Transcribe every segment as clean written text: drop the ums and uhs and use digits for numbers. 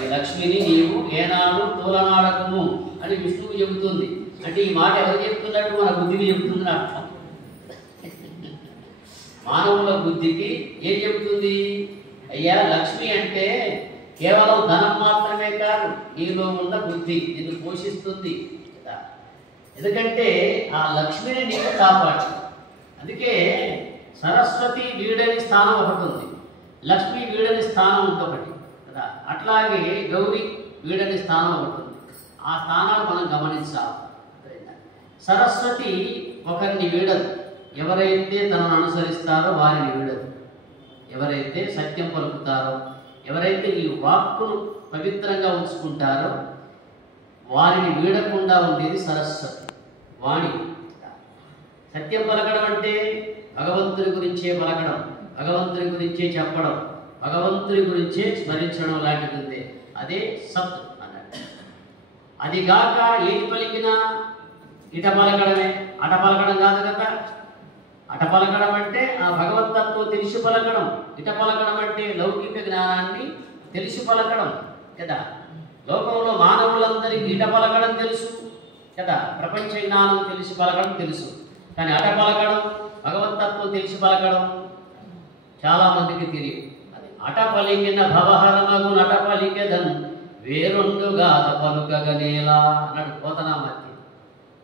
ఈ లక్ష్మిని నీవు ఏనాడు తోలనాడకము అని విష్ణువు చెబుతుంది. అంటే ఈ మాట ఎవరు చెప్తున్నట్టు? మన బుద్ధికి చెబుతుందని అర్థం. మానవుల బుద్ధికి ఏం చెబుతుంది? అయ్యా, లక్ష్మి అంటే కేవలం ధనం మాత్రమే కాదు, నీలో ఉన్న బుద్ధి నిన్ను పోషిస్తుంది కదా. ఎందుకంటే ఆ లక్ష్మిని నీకు కాపాడు. అందుకే సరస్వతి వీడని స్థానం ఒకటి ఉంది, లక్ష్మి వీడని స్థానం ఇంకొకటి కదా. అట్లాగే గౌరీ వీడని స్థానం ఒకటి ఉంది. ఆ స్థానాలు మనం గమనించాలి. సరస్వతి ఒకరిని వీడదు. ఎవరైతే తనను అనుసరిస్తారో వారిని వీడదు. ఎవరైతే సత్యం పలుకుతారో, ఎవరైతే ఈ వాక్కును పవిత్రంగా ఉంచుకుంటారో వారిని వీడకుండా ఉండేది సరస్వతి వాణి. సత్యం పలకడం అంటే భగవంతుని గురించే పలకడం, భగవంతుని గురించే చెప్పడం, భగవంతుని గురించే స్మరించడం లాంటిది ఉంది. అదే సత్ అన్నట్టు. అదిగాక ఏది పలికినా ఇట పలకడమే, అట పలకడం కాదు కదా. అట పలకడం అంటే ఆ భగవత్తత్వం తెలిసి పలకడం, ఇట పలకడం అంటే లౌకిక జ్ఞానాన్ని తెలిసి పలకడం కదా. లోకంలో మానవులందరికీ ఇట పలకడం తెలుసు కదా, ప్రపంచ జ్ఞానం తెలిసి పలకడం తెలుసు. కానీ అట పలకడం, భగవత్తత్వం తెలిసి పలకడం చాలామందికి తెలియదు. అది అట పలికిన భవహరమగు నట పలికెదన్ వేరొండుగా పలుకగనేలా అన్నాడు పోతనామతి.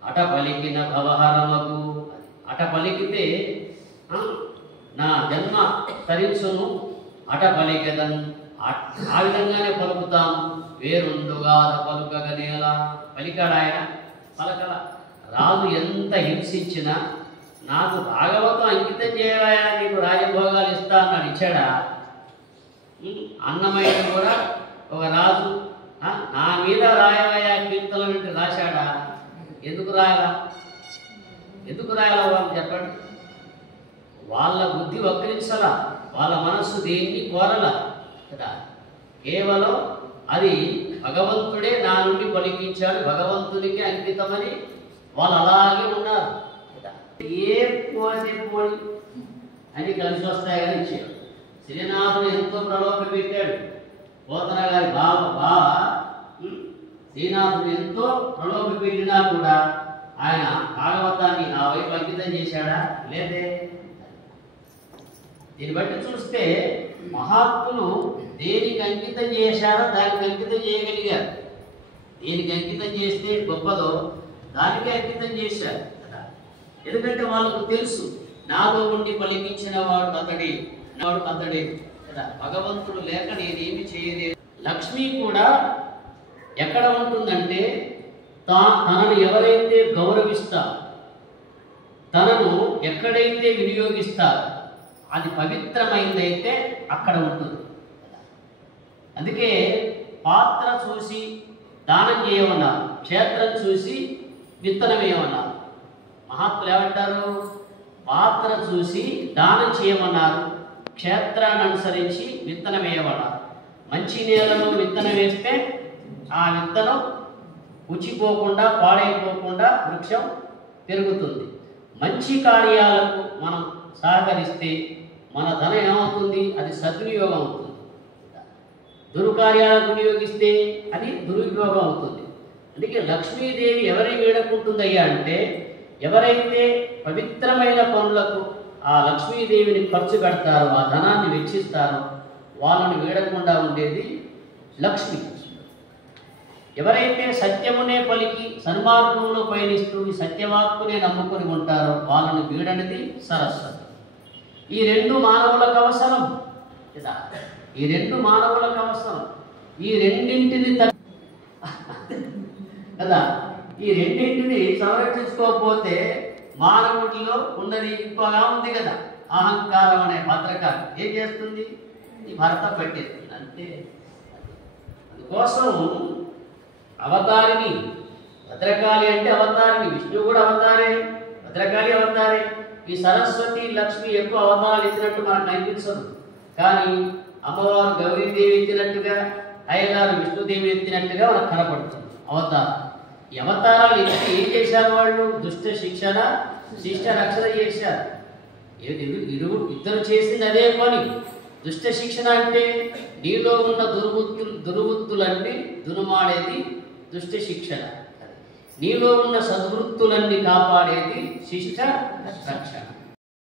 అట పలికిన భవహరమగు, అట పలికితే నా జన్మ తరించును, అట పలికెదన్ ఆ విధంగానే పలుకుతాం. వేరుండుగా పలుకగనేలా పలికాడు ఆయన, పలకల. రాజు ఎంత హింసించినా నాకు భాగవతం అంకితం చేయవయా, నీకు రాజభోగాలు ఇస్తా అన్నాడు. ఇచ్చాడా? అన్నమయ్య కూడా ఒక రాజు నా మీద రాయవయా కీర్తన అంటే రాశాడా? ఎందుకు రాయాలా? ఎందుకు రాయాలా వాళ్ళు చెప్పండి? వాళ్ళ బుద్ధి వక్రించలా, వాళ్ళ మనస్సు దేన్ని కోరలా కదా. కేవలం అది భగవంతుడే నా నుండి పలికించాడు, భగవంతునికి అంకితమని వాళ్ళు అలాగే ఉన్నారు కదా. ఏ పోతే పోని అని కలిసి వస్తాయి కానీ ఇచ్చాడు. శ్రీనాథుడు ఎంతో ప్రలోభ పెట్టాడు. పోతన గారి బావ శ్రీనాథుడు ఎంతో ప్రలోభ పెట్టినా కూడా ఆయన భాగవతాన్ని ఆ వైపు అంకితం చేశాడా? లేదే. దీన్ని బట్టి చూస్తే మహాత్ములు దేనికి అంకితం చేశారో దానికి అంకితం చేయగలిగారు. దేనికి అంకితం చేస్తే గొప్పదో దానికే అంకితం చేశారు కదా. ఎందుకంటే వాళ్ళకు తెలుసు, నాలో ఉండి పలికించిన వాడు అతడే, వాడు అతడే కదా. భగవంతుడు లేక నేనేమి చేయలేదు. లక్ష్మి కూడా ఎక్కడ ఉంటుందంటే తనను ఎవరైతే గౌరవిస్తారో, తనను ఎక్కడైతే వినియోగిస్తారో అది పవిత్రమైందైతే అక్కడ ఉంటుంది. అందుకే పాత్ర చూసి దానం చేయమన్నారు, క్షేత్రం చూసి విత్తనం వేయమన్నారు. మహాత్ములు ఏమంటారు? పాత్ర చూసి దానం చేయమన్నారు, క్షేత్రాన్ని అనుసరించి విత్తనం వేయమన్నారు. మంచి నేలలో విత్తనం వేస్తే ఆ విత్తనం ఉచిపోకుండా పాడైపోకుండా వృక్షం పెరుగుతుంది. మంచి కార్యాలకు మనం సహకరిస్తే మన ధనం ఏమవుతుంది? అది సద్వినియోగం అవుతుంది. దుర్కార్యాలకు వినియోగిస్తే అది దుర్వినియోగం అవుతుంది. అందుకే లక్ష్మీదేవి ఎవరిని వీడకుంటుందయ్యా అంటే ఎవరైతే పవిత్రమైన పనులకు ఆ లక్ష్మీదేవిని ఖర్చు పెడతారో, ఆ ధనాన్ని వెచ్చిస్తారో వాళ్ళని వీడకుండా ఉండేది లక్ష్మి. ఎవరైతే సత్యమునే పలికి సన్మార్గంలో పయనిస్తూ సత్యవాక్కునే నమ్ముకొని ఉంటారో వాళ్ళని వీడనిది సరస్వతి. ఈ రెండు మానవులకు అవసరం కదా. ఈ రెండు మానవులకు అవసరం. ఈ రెండింటిని కదా, ఈ రెండింటిని సంరక్షించుకోకపోతే మానవుడిలో ఉన్నది ఇంకోలా ఉంది కదా. అహంకారం అనే భద్రకాలు ఏం చేస్తుంది? ఈ భర్త పెట్టేస్తుంది అంతే. అందుకోసం అవతారిని, భద్రకాళి అంటే అవతారిని, విష్ణువు కూడా అవతారే, భద్రకాళి అవతారే. ఈ సరస్వతి లక్ష్మి ఎక్కువ అవతారాలు ఎత్తినట్టు మనకు కనిపించదు. కానీ అమ్మవారు గౌరీదేవి ఎత్తినట్టుగా, అయ్యగారు విష్ణుదేవి ఎత్తినట్టుగా మనకు కనపడుతుంది అవతారం. ఈ అవతారాలు ఎత్తి ఏం చేశారు వాళ్ళు? దుష్ట శిక్షణ, శిష్ట రక్షణ చేశారు. ఇద్దరు చేసింది అదే పని. దుష్ట శిక్షణ అంటే నీలో ఉన్న దుర్వృత్తులన్నీ దునుమాడేది దుష్ట శిక్షణ, నీలో ఉన్న సద్వృత్తులన్నీ కాపాడేది శిష్ట రక్షణ.